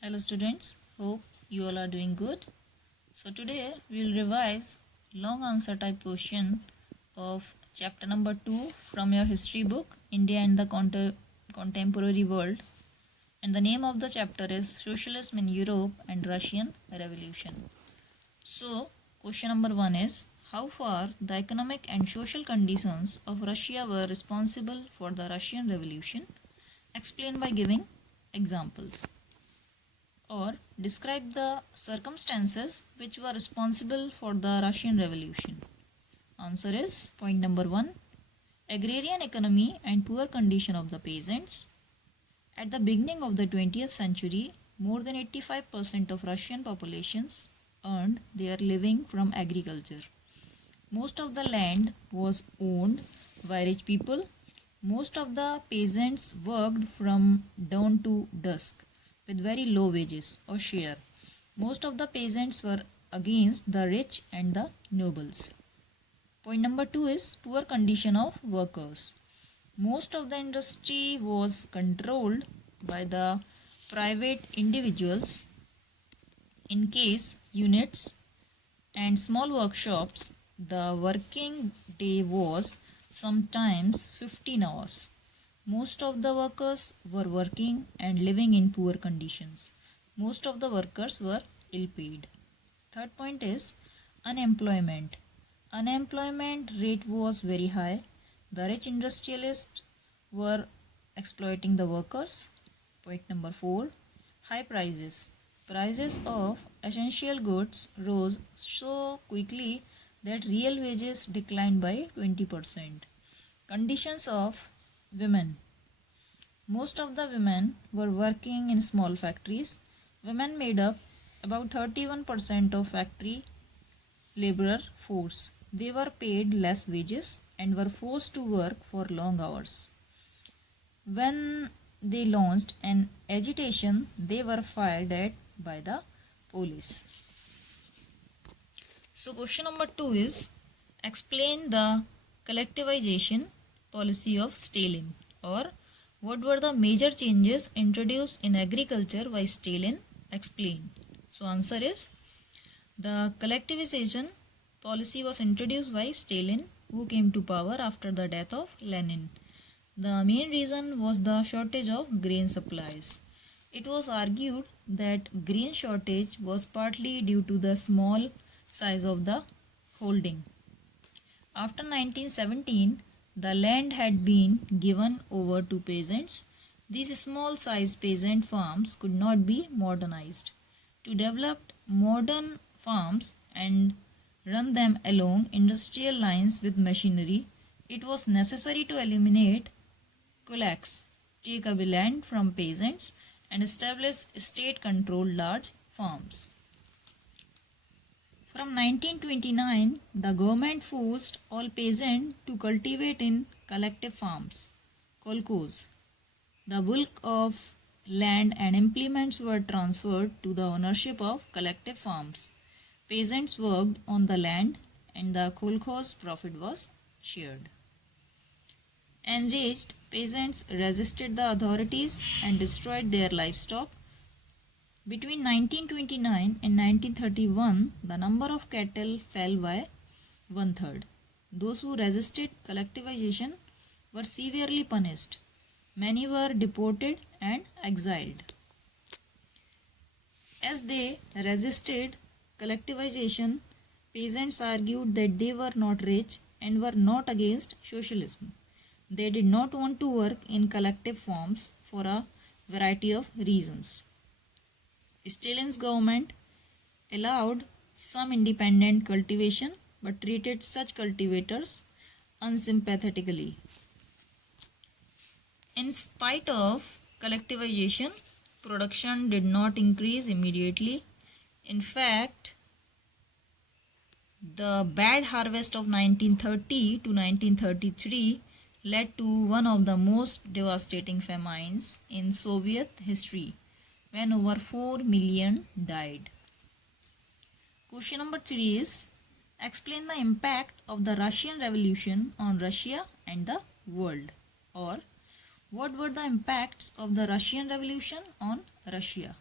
Hello students, hope you all are doing good. So today we will revise long answer type question of chapter number 2 from your history book India and the Contemporary World, and the name of the chapter is Socialism in Europe and Russian Revolution. So question number 1 is, how far the economic and social conditions of Russia were responsible for the Russian Revolution? Explain by giving examples. Or describe the circumstances which were responsible for the Russian Revolution. Answer is point number 1, agrarian economy and poor condition of the peasants. At the beginning of the 20th century, more than 85% of Russian populations earned their living from agriculture. Most of the land was owned by rich people. Most of the peasants worked from dawn to dusk with very low wages or share. Most of the peasants were against the rich and the nobles. Point number 2 is poor condition of workers. Most of the industry was controlled by the private individuals. In case units and small workshops, the working day was sometimes 15 hours. Most of the workers were working and living in poor conditions. Most of the workers were ill-paid. Third point is unemployment. Unemployment rate was very high. The rich industrialists were exploiting the workers. Point number 4, high prices. Prices of essential goods rose so quickly that real wages declined by 20%. Conditions of women. Most of the women were working in small factories. Women made up about 31% of factory laborer force. They were paid less wages and were forced to work for long hours. When they launched an agitation, they were fired at by the police. So question number 2 is, explain the collectivization policy of Stalin, or what were the major changes introduced in agriculture by Stalin? Explain. So answer is, the collectivization policy was introduced by Stalin, who came to power after the death of Lenin. The main reason was the shortage of grain supplies. It was argued that grain shortage was partly due to the small size of the holding. After 1917, the land had been given over to peasants. These small-sized peasant farms could not be modernized. To develop modern farms and run them along industrial lines with machinery, it was necessary to eliminate kulaks, take away land from peasants, and establish state-controlled large farms. From 1929, the government forced all peasants to cultivate in collective farms, kolkhos. The bulk of land and implements were transferred to the ownership of collective farms. Peasants worked on the land and the kolkhoz profit was shared. Enraged peasants resisted the authorities and destroyed their livestock. Between 1929 and 1931, the number of cattle fell by 1/3. Those who resisted collectivization were severely punished. Many were deported and exiled. As they resisted collectivization, peasants argued that they were not rich and were not against socialism. They did not want to work in collective farms for a variety of reasons. Stalin's government allowed some independent cultivation but treated such cultivators unsympathetically. In spite of collectivization, production did not increase immediately. In fact, the bad harvest of 1930 to 1933 led to one of the most devastating famines in Soviet history, when over 4 million died. Question number 3 is, explain the impact of the Russian Revolution on Russia and the world, or what were the impacts of the Russian Revolution on Russia?